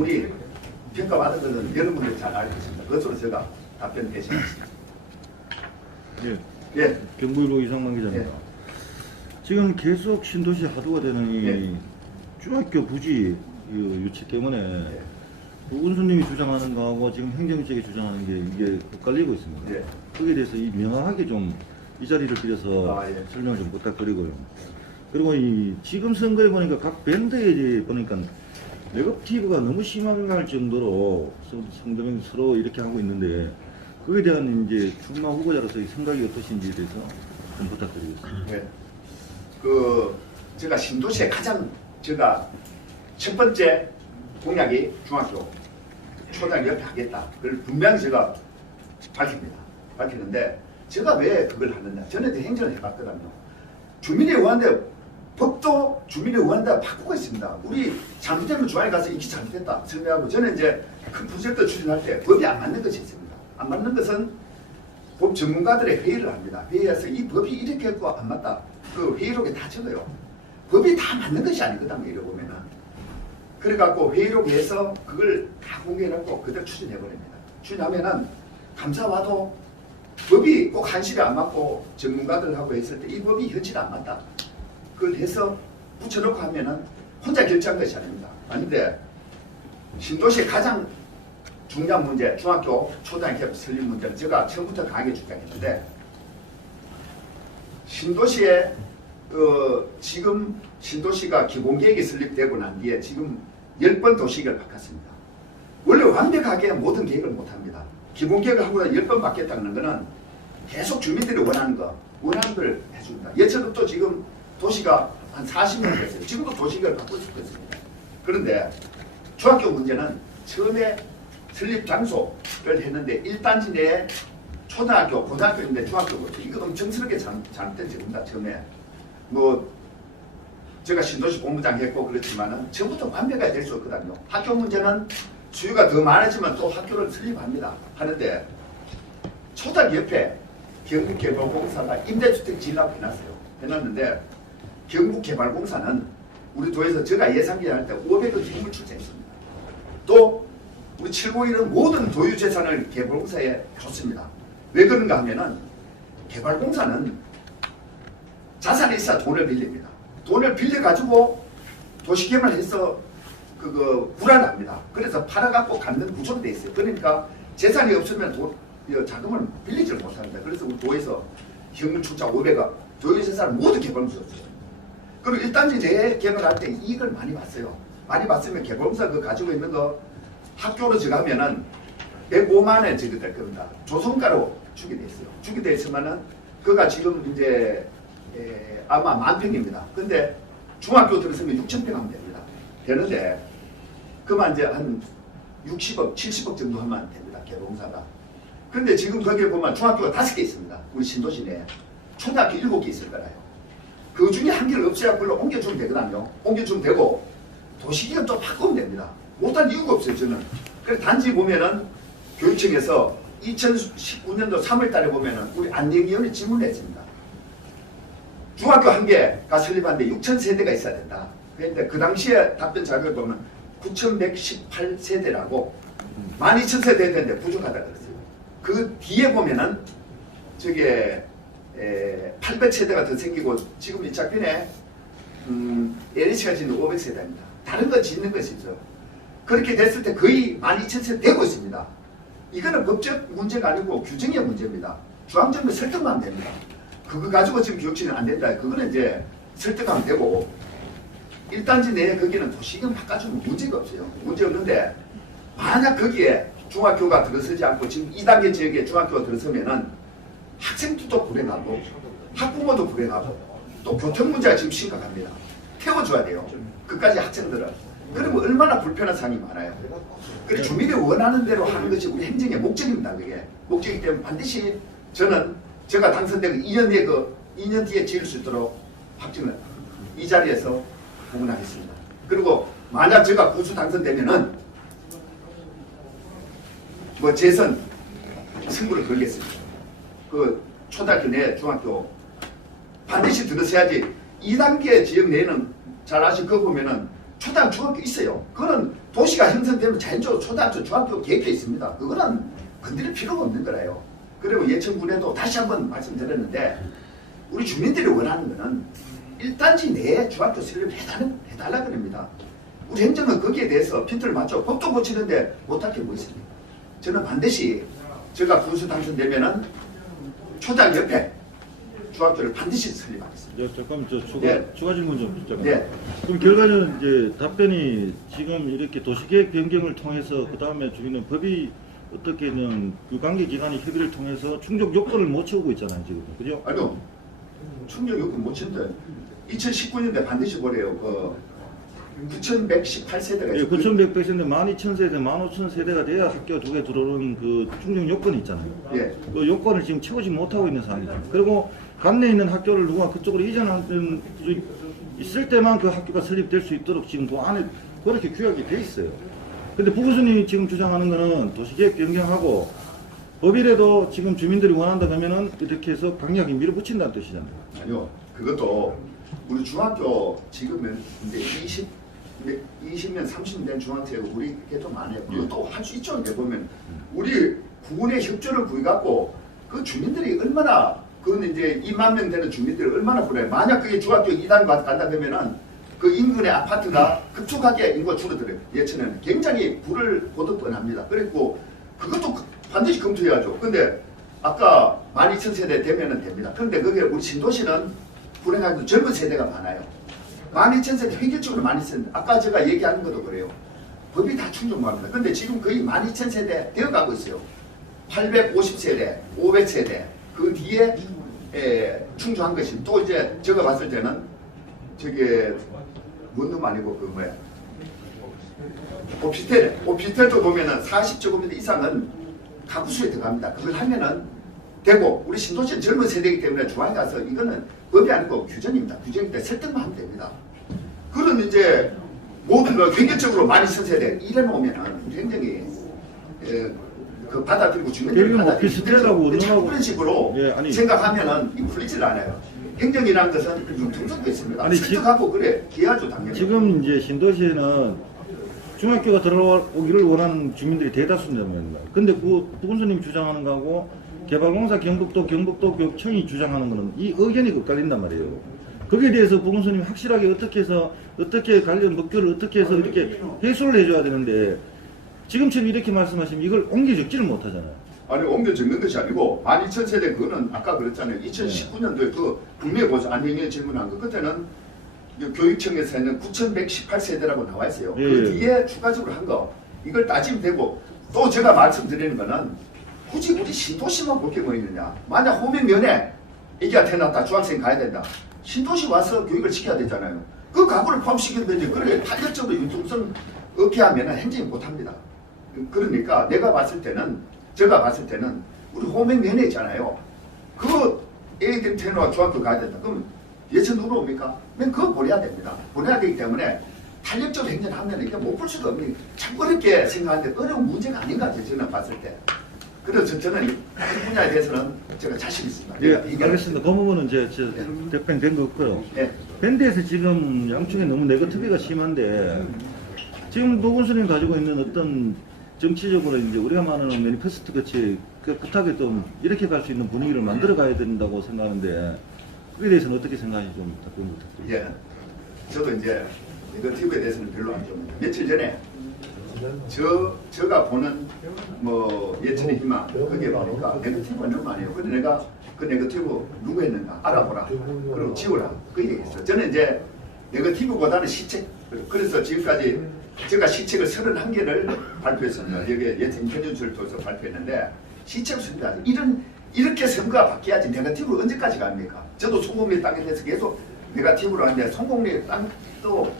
우리 평가받은 것은 여러분들 잘 알고 있습니다. 그것으로 제가 답변 대신하겠습니다. 예. 예. 경북일보 이상만 기자입니다. 예. 지금 계속 신도시 화두가 되는 이 예. 중학교 부지 유치 때문에 예. 운수님이 주장하는 거하고 지금 행정직이 주장하는 게 이게 엇갈리고 있습니다. 예. 거기에 대해서 명확하게 좀 이 자리를 빌어서 예. 설명을 좀 부탁드리고요. 그리고 이 지금 선거에 보니까 각 밴드에 보니까 네거티브가 너무 심하게 갈 정도로 상대방이 서로 이렇게 하고 있는데 그에 대한 이제 출마 후보자로서의 생각이 어떠신지에 대해서 좀 부탁드리겠습니다. 네. 제가 신도시에 가장 제가 첫 번째 공약이 중학교 초등 옆에 하겠다. 그걸 분명히 제가 밝히는데 제가 왜 그걸 하느냐. 저는 이제 행정을 해봤거든요. 주민이 원하는데 법도 주민이 원한다 바꾸고 있습니다. 우리 잘못되면 중앙에 가서 이게 잘못됐다 설명하고 저는 이제 큰 프로젝트 추진할 때 법이 안 맞는 것이 있습니다. 안 맞는 것은 법 전문가들의 회의를 합니다. 회의해서 이 법이 이렇게 했고 안 맞다. 그 회의록에 다 적어요. 법이 다 맞는 것이 아니거든요. 이러고 보면은. 그래갖고 회의록에 해서 그걸 다 공개해놓고 그대로 추진해버립니다. 추진하면은 감사와도 법이 꼭 한실에 안 맞고 전문가들하고 했을 때 이 법이 현실에 안 맞다. 그걸 해서 붙여놓고 하면은 혼자 결정한 것이 아닙니다. 아닌데 신도시의 가장 중요한 문제, 중학교 초등학교 설립 문제는 제가 처음부터 강하게 주장했는데 신도시에 지금 신도시가 기본계획이 설립되고 난 뒤에 지금 10번 도시계획을 바꿨습니다. 원래 완벽하게 모든 계획을 못합니다. 기본계획을 하고 10번 바뀌었다는 것은 계속 주민들이 원하는 걸 해줍니다. 예전부터 지금 도시가 한 40년 됐어요. 지금도 도시계획을 바꾸고 있습니다. 그런데 중학교 문제는 처음에 설립 장소를 했는데 1단지 내에 초등학교, 고등학교인데 중학교부터 이거 엄청스럽게 잘못된 적입니다. 처음에 제가 신도시 본부장 했고 그렇지만은 처음부터 완벽하게 될 수 없거든요. 학교 문제는 수요가 더 많아지면 또 학교를 설립합니다. 하는데 초등학교 옆에 경북개발공사가 임대주택 지으려고 해놨는데 경북개발공사는 우리 도에서 제가 예산기 할 때 500억 기금을 출자했습니다. 또 우리 751은 모든 도유재산을 개발공사에 줬습니다. 왜 그런가 하면은 개발공사는 자산이 있어야 돈을 빌립니다. 돈을 빌려가지고 도시개발해서 불안합니다. 그래서 팔아갖고 갖는 구조로 돼 있어요. 그러니까 재산이 없으면 자금을 빌리지를 못합니다. 그래서 우리 도에서 현금 출자 500억, 도유재산을 모두 개발공사 줬어요. 그리고 1단지 내에 개발할 때 이익을 많이 봤어요. 많이 봤으면 개발공사 가지고 있는 거 학교로 지가면은 105만 원 적게 될 겁니다. 조성가로 주게 돼 있어요. 주게 돼 있으면은 그가 지금 이제 아마 10,000평입니다. 근데 중학교 들어서면 6,000평 하면 됩니다. 되는데 그만 이제 한 60억, 70억 정도 하면 됩니다. 개발공사가. 근데 지금 거기에 보면 중학교가 5개 있습니다. 우리 신도시 내에. 초등학교 7개 있을 거라요. 그 중에 한 개를 없애야 그걸로 옮겨주면 되거든요. 옮겨주면 되고 도시계획 또 바꾸면 됩니다. 못할 이유가 없어요. 저는. 그래서 단지 보면은 교육청에서 2019년도 3월 달에 보면은 우리 안대위원회 질문을 했습니다. 중학교 한 개가 설립하는데 6,000세대가 있어야 된다. 그런데 그 당시에 답변 자료를 보면 9,118세대라고 12,000세대 되는데 부족하다 그랬어요. 그 뒤에 보면은 저게 800세대가 더 생기고 지금 이 작품에 LH가 짓는 500세대입니다. 다른 거 짓는 것이죠. 그렇게 됐을 때 거의 12,000세대 되고 있습니다. 이거는 법적 문제가 아니고 규정의 문제입니다. 중앙정부 설득만 하면 됩니다. 그거 가지고 지금 교육청이 안 된다. 그거는 이제 설득하면 되고 1단지 내에 거기는 도시경 바꿔주면 문제가 없어요. 문제 없는데 만약 거기에 중학교가 들어서지 않고 지금 2단계 지역에 중학교가 들어서면은 학생들도 불행하고 학부모도 불행하고 또 교통 문제가 지금 심각합니다. 태워줘야 돼요. 그까지 학생들은. 그러면 얼마나 불편한 상황이 많아요. 그래서 주민이 원하는 대로 하는 것이 우리 행정의 목적입니다. 그게 목적이기 때문에 반드시 제가 당선되고 2년 뒤에 지을 수 있도록 확증을 이 자리에서 공언하겠습니다. 그리고 만약 제가 구수 당선되면은 재선 승부를 걸겠습니다. 그 초등학교 내 중학교 반드시 들어서야지 2단계 지역 내에는 잘 아실 거 보면은 초등학교, 중학교 있어요. 그거는 도시가 형성되면 자연적으로 초등학교, 중학교 계획돼 있습니다. 그거는 건드릴 필요가 없는 거라요. 그리고 예천군에도 다시 한번 말씀드렸는데 우리 주민들이 원하는 거는 1단지 내에 중학교 설립 해달라 그럽니다. 우리 행정은 거기에 대해서 핀트를 맞죠. 법도 고치는데 못할 게 뭐 있습니까? 저는 반드시 제가 군수 당선되면은 초등학교 옆에 중학교를 반드시 설립하겠습니다. 잠깐 네. 추가 질문 좀 잠깐. 네. 그럼 결과는 이제 답변이 지금 이렇게 도시계획 변경을 통해서 그 다음에 주민은 법이 어떻게든 그 관계 기관의 협의를 통해서 충족 요건을 못 채우고 있잖아요 지금, 그죠? 아니요. 충족 요건 못 채운데 2019년대 반드시 보래요. 그 9,118세대가 예, 9,100세인데 12,000세대, 15,000세대가 돼야 학교 두 개 들어오는 그 충족 요건이 있잖아요. 예. 그 요건을 지금 채우지 못하고 있는 상황이죠. 그리고 관내에 있는 학교를 누가 그쪽으로 이전하는 수 있을 때만 그 학교가 설립될 수 있도록 지금 그 안에 그렇게 규약이 돼 있어요. 근데 부교수님이 지금 주장하는 거는 도시계획 변경하고 법이라도 지금 주민들이 원한다 그러면은 이렇게 해서 강력히 밀어붙인다는 뜻이잖아요. 아니요. 그것도 우리 중학교 지금은 이제 20년, 30년 된 중학교가 우리 게더 많아요. 그것도 할 수 있죠. 이제 보면 우리 구군의 협조를 구해갖고 그 주민들이 얼마나 그건 이제 2만 명 되는 주민들이 얼마나 그래. 만약 그게 중학교 2단 간다 그러면은 그 인근의 아파트가 급속하게 인구가 줄어들어요. 예천에는 굉장히 불을 보듯 뻔합니다. 그리고 그것도 반드시 검토해야죠. 근데 아까 12,000세대 되면은 됩니다. 그런데 그게 우리 신도시는 불행하게도 젊은 세대가 많아요. 12,000세대 획일적으로 12,000세대. 아까 제가 얘기하는 것도 그래요. 법이 다 충족합니다. 근데 지금 거의 12,000세대 되어가고 있어요. 850세대, 500세대 그 뒤에 충족한 것이 또 이제 제가 봤을 때는 저게 뭔 놈 아니고 그 뭐야 오피스텔도 보면은 40제곱미터 이상은 가구수에 들어갑니다. 그걸 하면은 되고 우리 신도시는 젊은 세대이기 때문에 중앙에 가서 이거는 법이 아니고 규정입니다. 규정인데 설득만 하면 됩니다. 그런 이제 모든 걸 개별적으로 많이 쓴 세대 이래 놓으면은 굉장히 그 받아들이고 주민들이 오피스텔하고 그런 식으로 예, 아니, 생각하면은 이 풀리질 않아요. 행정이라는 것은 융통성도 있습니다. 아니, 설득하고 그래 기하죠 당연히. 지금 이제 신도시에는 중학교가 들어오기를 원하는 주민들이 대다수입니다. 근데 그 부군수님이 주장하는 거하고 개발공사 경북도 교육청이 주장하는 거는 이 의견이 엇갈린단 말이에요. 거기에 대해서 부군수님이 확실하게 어떻게 해서 어떻게 관련 법규를 어떻게 해서 이렇게 해소를 해줘야 되는데 지금처럼 이렇게 말씀하시면 이걸 옮겨 적지를 못하잖아요. 아니 옮겨 적는 것이 아니고 12,000세대 그거는 아까 그랬잖아요. 2019년도에 그 분명히 보죠. 안영일 질문한 거 그때는 교육청에서는 9,118세대라고 나와 있어요. 예. 그 뒤에 추가적으로 한 거 이걸 따지면 되고 또 제가 말씀드리는 거는 굳이 우리 신도시만 볼 게 뭐 있느냐. 만약 호명면에 애기가 태어났다 중학생 가야 된다. 신도시 와서 교육을 시켜야 되잖아요. 그 가구를 포함시키는데 이제 그래 탄력적으로 융통성 없게 하면 행정이 못합니다. 그러니까 제가 봤을 때는 우리 호명면에 있잖아요. 그 애들 태어나 중학교 가야 된다. 그럼 예천 누구로 옵니까? 그럼 그거 보내야 됩니다. 보내야 되기 때문에 탄력적으로 행정하면 이게 못 볼 수가 없는 참 어렵게 생각하는데 어려운 문제가 아닌 것 같아요. 저는 봤을 때. 그래서 저는 이 분야에 대해서는 제가 자신 있습니다. 예, 알겠습니다. 그 부분은 제 답변 된 거 없고요. 네. 밴드에서 지금 양쪽에 너무 네거티브가 심한데 지금 노군수님 가지고 있는 어떤 정치적으로 이제 우리가 말하는 매니페스토 같이 깨끗하게 좀 이렇게 갈 수 있는 분위기를 만들어 가야 된다고 생각하는데 그에 대해서는 어떻게 생각하시는지 좀 답변 부탁드립니다. 예. 저도 이제 네거티브에 대해서는 별로 안 좋아합니다. 며칠 전에 제가 보는 뭐 예천의 희망 거기에 보니까 네거티브가 너무 많아요. 근데 내가 그 네거티브 누구 했는가 알아보라. 그리고 지우라. 그 얘기했어요. 저는 이제 네거티브보다는 시책. 그래서 지금까지 제가 시책을 31개를 발표했습니다. 여기에 예천 편준수를 통해서 발표했는데 시책을 쓴다. 이렇게 선거가 바뀌어야지 네거티브로 언제까지 갑니까? 저도 성공리 땅에 대해서 계속 네거티브로 하는데 성공리 땅도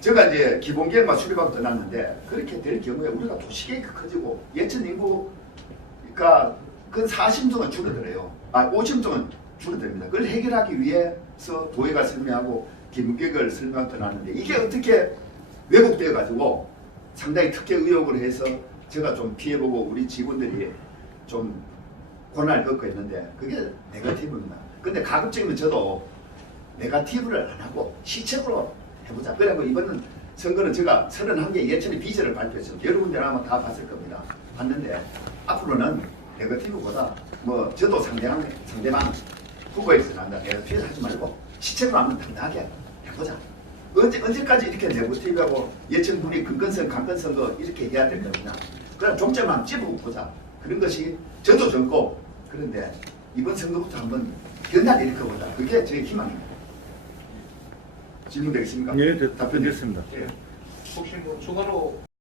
제가 이제 기본계획만 수립하고 떠났는데 그렇게 될 경우에 우리가 도시계획이 커지고 예천 인구가 근 40 동안 줄어들어요. 50 동안 줄어듭니다. 그걸 해결하기 위해서 도의가 설명하고 기본계획을 설명하고 떠났는데 이게 어떻게 왜곡되어 가지고 상당히 특혜 의혹으로 해서 제가 좀 피해보고 우리 직원들이 좀 고난을 겪고 있는데 그게 네거티브입니다. 근데 가급적이면 저도 네거티브를 안 하고 시책으로 해보자. 그래고 이거는 선거는 제가 31개 예천의 비전을 발표했습니다. 여러분들 아마 다 봤을 겁니다. 봤는데 앞으로는 네거티브보다 뭐 저도 상대방 후보에서 난다. 네거티브 하지 말고 시책으로 한번 당당하게 해보자. 언제까지 이렇게 네거티브하고 예천군이 근건선 강건선거 이렇게 해야 될 겁니다. 그냥 종점만 찝어보자. 그런 것이 저도 젊고 그런데 이번 선거부터 한번 견단을 일으켜보자. 그게 제 희망입니다. 질문 되겠습니까? 예, 답변 됐습니다. 예. 혹시 뭐 추가로